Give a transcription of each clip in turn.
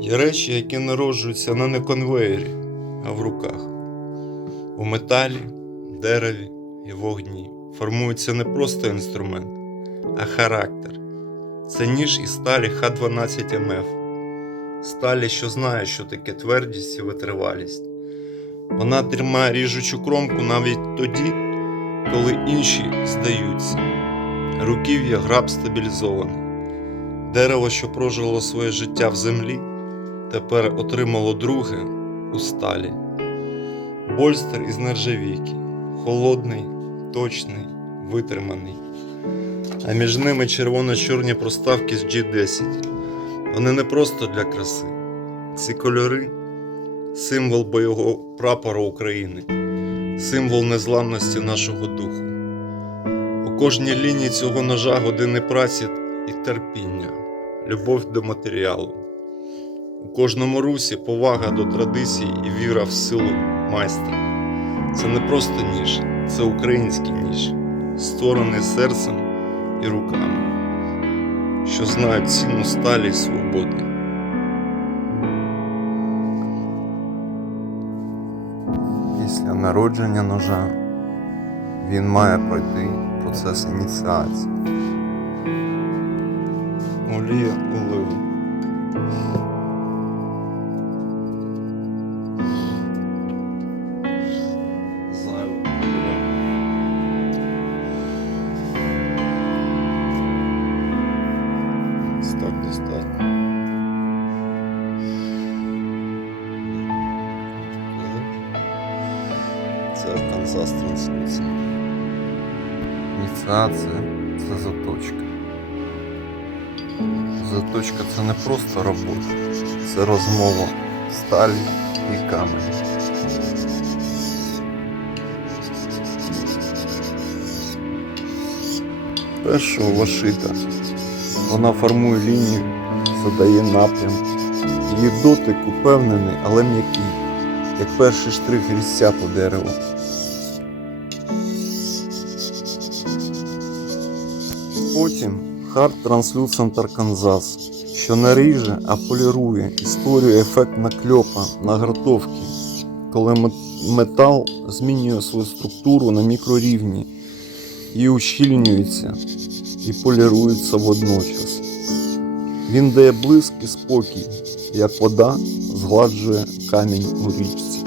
Є речі, які народжуються не на конвеєрі, а в руках. У металі, дереві і вогні формується не просто інструмент, а характер. Це ніж із сталі Х12 МФ. Сталі, що знає, що таке твердість і витривалість. Вона тримає ріжучу кромку навіть тоді, коли інші здаються. Руків'я граб стабілізований. Дерево, що прожило своє життя в землі, тепер отримало друге у сталі. Больстер із нержавійки, холодний, точний, витриманий. А між ними червоно-чорні проставки з G10. Вони не просто для краси. Ці кольори символ бойового прапора України, символ незламності нашого духу. У кожній лінії цього ножа години праці і терпіння, любов до матеріалу. У кожному русі повага до традицій і віра в силу майстра. Це не просто ніж, це український ніж, створений серцем і руками, що знають ціну сталі й свободи. Після народження ножа він має пройти процес ініціації. Олія оливи. Так достатньо. Це Канзас трансляція. Ініціація це заточка. Заточка це не просто робота, це розмова сталі і камені. Першого вашита. Вона формує лінію, задає напрям. Її дотик упевнений, але м'який, як перший штрих різця по дереву. Потім Hard Translucent Arkansas, що не ріже, а полірує і створює ефект накльопа награтовки, коли метал змінює свою структуру на мікрорівні і ущільнюється і полірується водночас. Він дає блиск і спокій, як вода згладжує камінь у річці.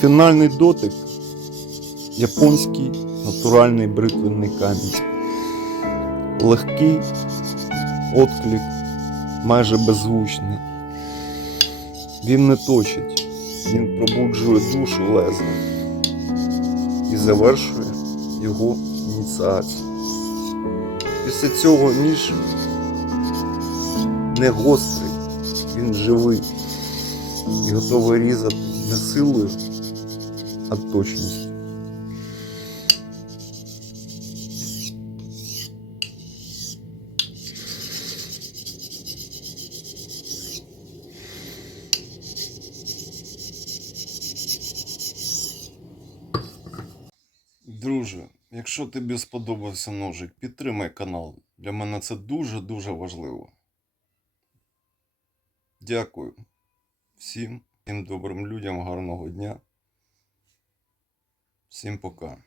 Фінальний дотик японський натуральний бритвенний камінь. Легкий отклик, майже беззвучний. Він не точить, він пробуджує душу леза і завершує його ініціацію. Після цього ніж не гострий, він живий і готовий різати не силою, а точністю. Друже, якщо тобі сподобався ножик, підтримай канал. Для мене це дуже-дуже важливо. Дякую всім, всім добрим людям, гарного дня. Всім пока.